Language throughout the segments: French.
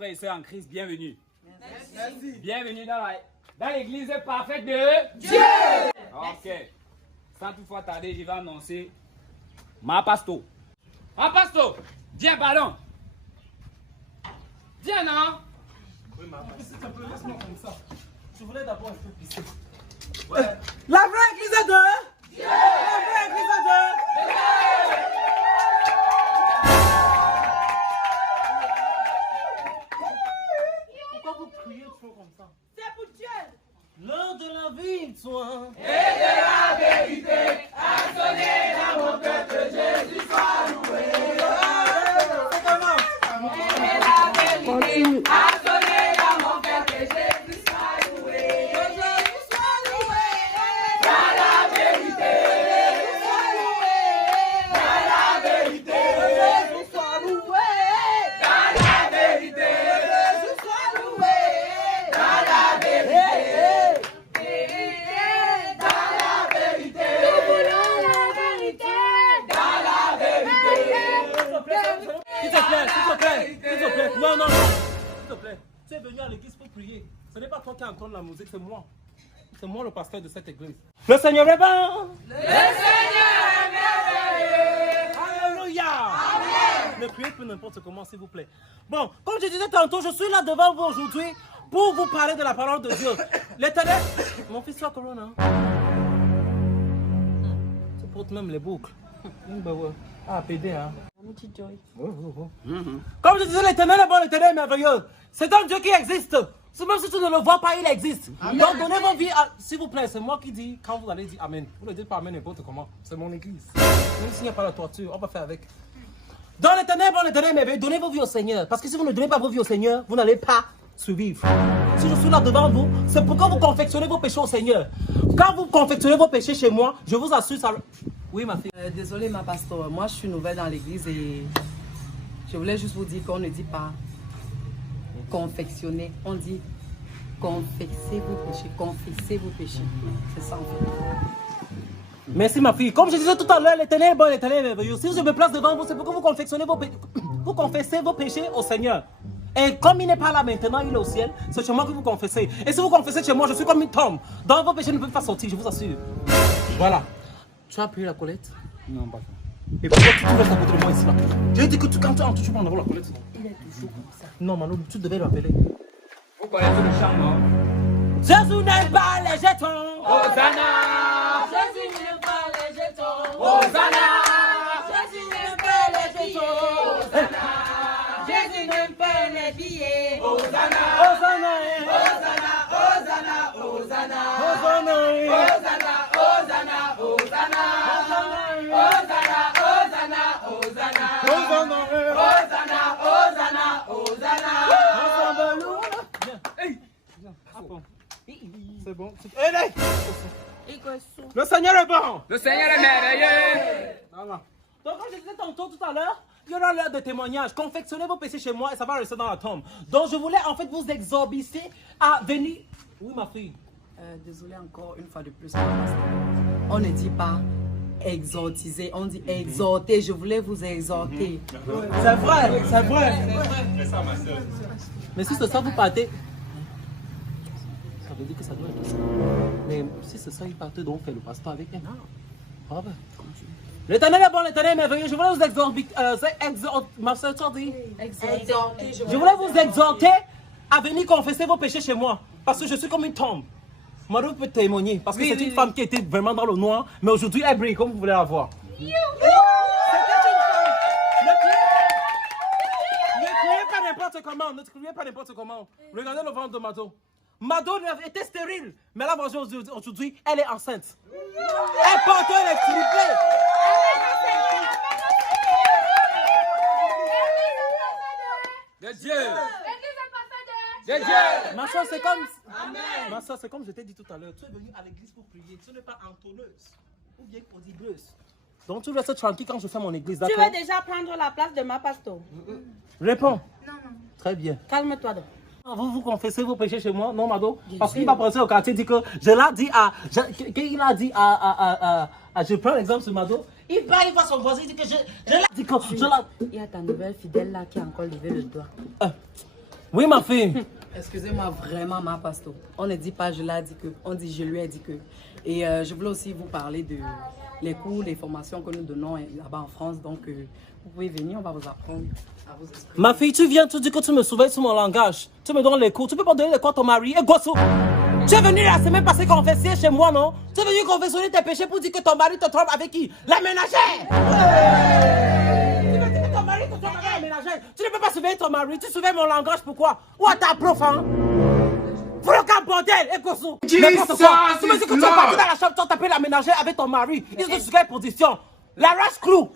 frères et sœurs en Christ, bienvenue. Merci. Bienvenue dans l'église parfaite de Dieu. Ok. Sans toutefois tarder, je vais annoncer ma pasto. Ma pasto, viens, pardon. Viens, non? Oui, ma pasto, s'il te plaît, laisse-moi comme ça. Je voulais d'abord un peu pisser. La vraie église de Dieu. La vraie église de Dieu. Pourquoi vous criez trop comme ça? C'est pour Dieu. L'heure de la victoire Et de la vérité a sonné dans mon cœur, que Jésus soit loué. C'est comment? Et de la vérité a sonné dans mon cœur, que Jésus soit loué. Que Jésus soit loué. Dans la vérité, Jésus soit loué. Dans la vérité, Jésus soit loué. Dans la vérité, Jésus soit loué. Dans la vérité. S'il te plaît, non, s'il te plaît, tu es venu à l'église pour prier. Ce n'est pas toi qui entends la musique, c'est moi. C'est moi le pasteur de cette église. Le Seigneur est bon. Le Seigneur est merveilleux. Alléluia. Amen. Ne priez plus n'importe comment, s'il vous plaît. Bon, comme je disais tantôt, je suis là devant vous aujourd'hui pour vous parler de la parole de Dieu. L'Éternel, mon fils soit corona. Tu portes même les boucles. Ah, PD, hein. Comme je disais, l'Éternel est bon, l'Éternel est merveilleux. C'est un Dieu qui existe. Même si tu ne le vois pas, il existe. Amen. Donc donnez vos vies, s'il vous plaît, c'est moi qui dis, quand vous allez dire Amen. Vous ne dites pas Amen n'importe comment. C'est mon église. Même s'il n'y a pas la toiture, on va faire avec. Dans l'Éternel est bon, l'Éternel est merveilleux. Donnez vos vies au Seigneur. Parce que si vous ne donnez pas vos vies au Seigneur, vous n'allez pas survivre. Si je suis là devant vous, c'est pourquoi vous confectionnez vos péchés au Seigneur. Quand vous confectionnez vos péchés chez moi, je vous assure, ça... Oui, ma fille. Désolée, ma pasteur. Moi, je suis nouvelle dans l'église et je voulais juste vous dire qu'on ne dit pas confectionner. On dit confessez vos péchés. Confessez vos péchés. C'est ça, en fait. Merci, ma fille. Comme je disais tout à l'heure, l'Éternel est bon, l'Éternel est merveilleux. Si je me place devant vous, c'est pourquoi vous confectionnez vous confessez vos péchés au Seigneur. Et comme il n'est pas là maintenant, il est au ciel, c'est chez moi que vous confessez. Et si vous confessez chez moi, je suis comme une tombe. Donc vos péchés ne peuvent pas sortir, je vous assure. Voilà. Tu as pris la Colette? Non, pas ça. Et pourquoi tu restes à côté de moi ici là? J'ai dit que quand tu entres, tu prends la Colette. Il est toujours comme ça. Non, Manu, tu devais l'appeler. Vous connaissez le chant, non? Jésus n'aime pas les jetons. Hosanna! Jésus n'aime pas les jetons. Hosanna! Jésus n'aime pas les billets. Hosanna. Jésus n'aime pas les billets. Hosanna! Hosanna! Hosanna, Hosanna, Hosanna. Hosanna! Hosanna, Hosanna, Hosanna. Hosanna, Hosanna, Hosanna. Hosanna! Hosanna, Hosanna, Hosanna. C'est bon. Iguaçu. Le Seigneur est bon. Le Seigneur est merveilleux. Voilà. Donc, comme je disais tantôt tout à l'heure, il y aura l'heure de témoignage. Confectionnez vos péchés chez moi et ça va rester dans la tombe. Donc, je voulais en fait vous exorbister à venir. Oui, ma fille. Désolée encore une fois de plus, ma pasteur. On ne dit pas exhortiser, on dit exhorter. Je voulais vous exhorter. C'est vrai, c'est vrai. Mais si c'est ça, vous partez. Ça veut dire que ça doit être ça. Mais si c'est ça, il partait donc faire le pasteur avec elle. Ah ouais. L'Éternel est bon, l'Éternel est merveilleux. Je voulais vous exhorter. Ma soeur, tu as dit? Exhorter. Je voulais vous exhorter à venir confesser vos péchés chez moi. Parce que je suis comme une tombe. Marie peut témoigner. Parce que c'est une femme qui était vraiment dans le noir. Mais aujourd'hui, elle brille comme vous voulez la voir. C'était une femme. Ne criez pas n'importe comment. Ne criez pas n'importe comment. Regardez le ventre de Mado. Mado était stérile. Mais là, aujourd'hui, elle est enceinte. Elle porte un extrémité. De Dieu. De Dieu. Ma soeur, c'est comme... Ma soeur, c'est comme je t'ai dit tout à l'heure. Tu es venue à l'église pour prier. Tu n'es pas entonneuse ou bien audibleuse. Donc tu restes tranquille quand je fais mon église, d'accord? Tu veux déjà prendre la place de ma pasteur? Réponds. Non, non. Très bien. Calme-toi donc. Vous confessez vos péchés chez moi, non, Mado? Parce qu'il va passer au quartier, dit que je l'ai dit à... Qu'il a dit à je prends l'exemple sur Mado. Il va son voisin, il dit que je l'ai dit que... Il y a ta nouvelle fidèle là qui a encore levé le doigt. Oui, ma fille. Excusez-moi vraiment, ma pasteur. On ne dit pas je l'ai dit que, on dit je lui ai dit que. Et je voulais aussi vous parler de les cours, les formations que nous donnons là-bas en France. Donc, vous pouvez venir, on va vous apprendre à vous exprimer. Ma fille, tu viens, tu dis que tu me surveilles sur mon langage. Tu me donnes les cours. Tu peux pas donner les cours à ton mari. Et gosso, tu es venu la semaine passée confesser chez moi, non? Tu es venu confessionner tes péchés pour dire que ton mari te trompe avec qui? La ménagère! Tu me dis que ton mari te trompe avec la ménagère. Tu ne peux pas surveiller ton mari. Tu surveilles mon langage, pourquoi? Ou à ta prof, hein? Pour le cas, bordel! Et gosso! N'importe quoi! Tu me dis que tu es parti dans la chambre, tu as tapé la ménagère avec ton mari. Ils sont sur quelle position? La race clou!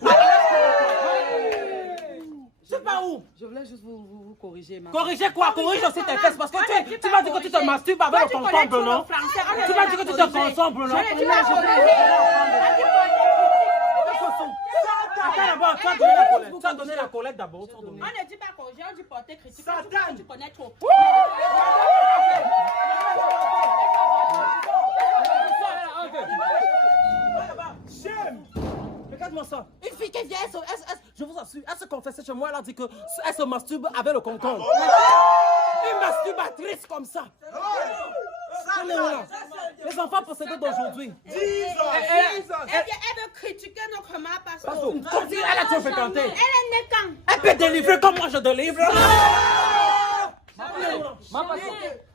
Je sais pas où. Je voulais juste vous corriger. Corriger quoi? Corriger aussi tes fesses parce que tu m'as dit que tu te masturbes avec le concombre, non? Tu m'as dit que tu te consommes, non? Tu m'as Attends d'abord, tu as donné la collecte d'abord. On ne dit pas corriger, on dit porter critique. Tu connais trop. Regarde-moi ça. Une fille qui vient, je vous assure, elle se confessait chez moi, elle a dit qu'elle se masturbe avec le concombre. Une masturbatrice comme ça. Les enfants possédés d'aujourd'hui. Elle veut critiquer notre mère parce que... Comme si elle a trop fréquenté. Elle est née quand? Elle peut délivrer comme moi je délivre.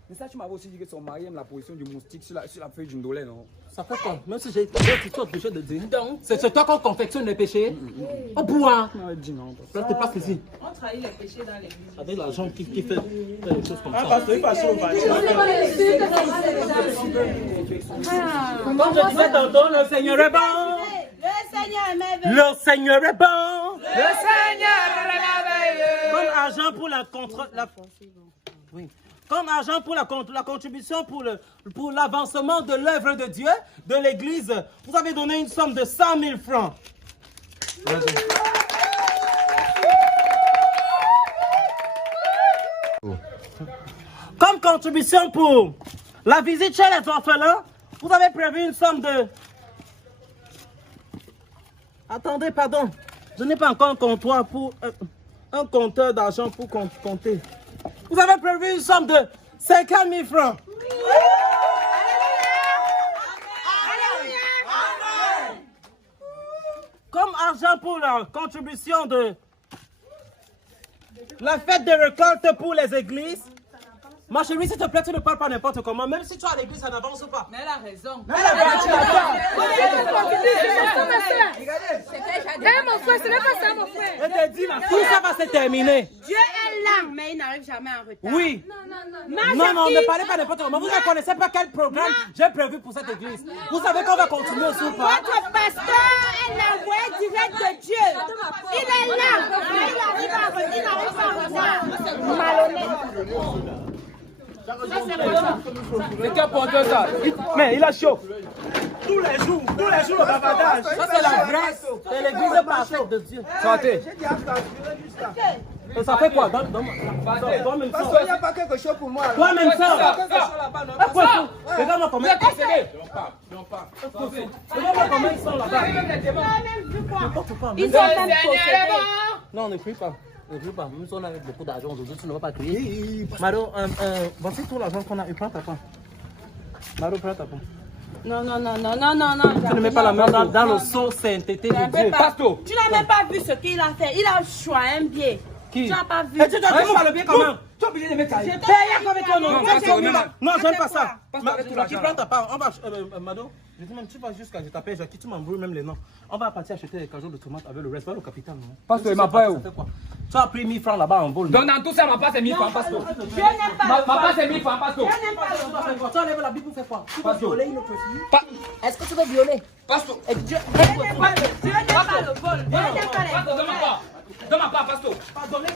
Mais ça, tu m'avais aussi dit que son mari aime la position du moustique sur la feuille d'une dolée, non? Ça fait quoi? Même si j'ai tout obligé de dire. C'est toi qu'on confectionne les péchés. Au bois. Non, elle dit non. Là, t'es pas ici. On trahit les péchés dans l'église. Avec l'argent qui fait des choses comme ça. Comme je disais tantôt, le Seigneur est bon. Le Seigneur est merveilleux. Le Seigneur est bon. Le Seigneur est merveilleux. Comme argent pour Comme argent pour la contribution pour l'avancement de l'œuvre de Dieu, de l'église, vous avez donné une somme de 100 000 francs. Comme contribution pour la visite chez les orphelins, vous avez prévu une somme de... Attendez, pardon. Je n'ai pas encore un comptoir pour... un compteur d'argent pour compter. Vous avez prévu une somme de 50 000 francs. Comme argent pour la contribution de la fête de récolte pour les églises. Ma chérie, s'il te plaît, tu ne parles pas n'importe comment. Même si tu es à l'église, ça n'avance pas. Mais elle a raison. Eh, mon frère, ce n'est pas ça, mon frère. Je te dis, tout ça va se terminer. Dieu est lent, mais il n'arrive jamais en retard. Oui. Non, ne parlez pas n'importe comment. Vous ne connaissez pas quel programme j'ai prévu pour cette église. Vous savez qu'on va continuer aussi ou pas? Votre pasteur est l'envoyé direct de Dieu. Il est lent, mais il n'arrive pas en retard. Malhonnête. C'est qui a porté ça? Mais il a chaud. Tous les jours, le bavardage. Ça, c'est la grâce. C'est l'église parfaite de Dieu. Sortez. Ça fait quoi? Donne-moi ça. Il n'y a pas quelque chose pour moi. Toi-même ça. Regarde-moi comment ils sont. Regarde-moi comment ils sont là-bas. Ils sont même possédés. Non, ne crie pas. Ne crie pas. Même si on a beaucoup d'argent aujourd'hui, tu ne vas pas crier. Maro, voici tout l'argent qu'on a eu. Prends ta part. Maro, prends ta part. Non. Tu ne mets pas la main dans le seau sainteté de Dieu. Pasto. Tu n'as même pas vu ce qu'il a fait. Il a choisi un biais. Qui? Tu n'as pas vu. Et tu dois dire le bien comment? Tu es obligé de mettre ça. Avec toi, non. Non, j'aime pas ça. Qui Prends ta part. On va, Mado, je dis même, tu vas jusqu'à, je t'appelle Jackie, tu m'embrouilles même les noms. On va partir acheter les cajots de tomates avec le reste. Va le capital, non? Pasto, il m'a pas eu. Tu as pris 1000 francs là-bas en vol. Donc dans tout ça, ma part c'est 1000 francs, Pasto. Je n'aime pas. Ma part c'est 1000 francs, Pasto. Je n'aime pas. Tu enlèves la Bible pour faire quoi? Tu veux Pasto. violer une autre fille? Est-ce que tu veux violer? Pasto. Je n'aime pas le vol. Je n'aime pas le vol. Je n'aime pas les Pasto, voleurs. donne ma part, Pasto. Pardonnez